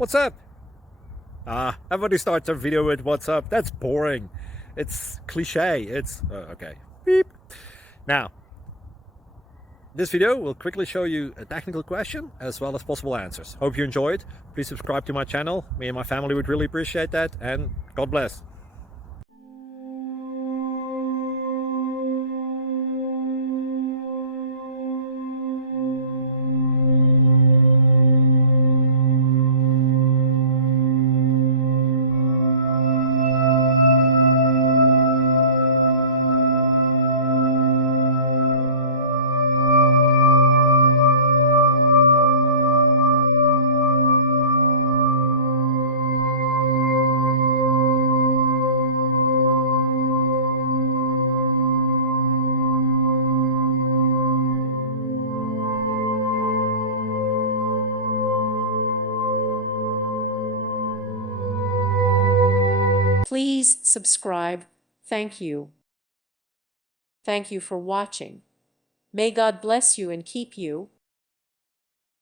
What's up? Everybody starts their video with what's up. That's boring. It's cliche. It's okay. Beep. Now, this video will quickly show you a technical question as well as possible answers. Hope you enjoyed. Please subscribe to my channel. Me and my family would really appreciate that, and God bless. Please subscribe. Thank you. Thank you for watching. May God bless you and keep you.